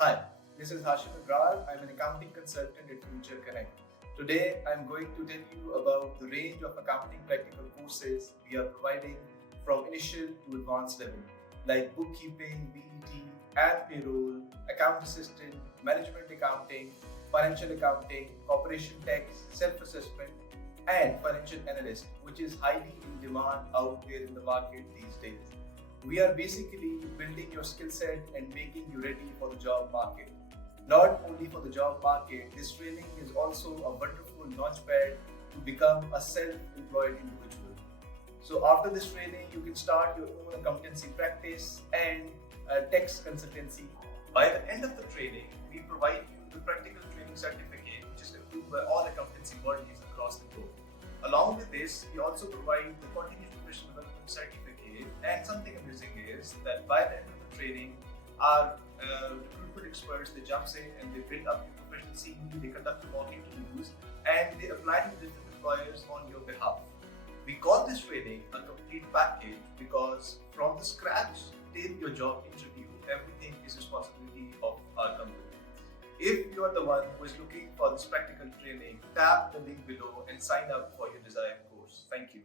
Hi, this is Hashim. I'm an accounting consultant at Future Connect. Today, I'm going to tell you about the range of accounting practical courses we are providing from initial to advanced level, like bookkeeping, BET, and payroll, account assistant, management accounting, financial accounting, corporation tax, self-assessment, and financial analyst, which is highly in demand out there in the market these days. We are basically building your skill set and making you ready for the job market. Not only for the job market, this training is also a wonderful launchpad to become a self-employed individual. So after this training, you can start your own accountancy practice and tax consultancy. By the end of the training, we provide you the practical training certificate, which is approved by all accountancy bodies across the globe. Along with this, we also provide the continuous professional development certificate. And something amazing is that by the end of the training, our recruitment experts, they jump in and they build up your professional CV, they conduct your mock interviews, and they apply to different employers on your behalf. We call this training a complete package because from the scratch till your job interview, everything is responsibility of our company. If you are the one who is looking for this practical training, tap the link below and sign up for your desired course. Thank you.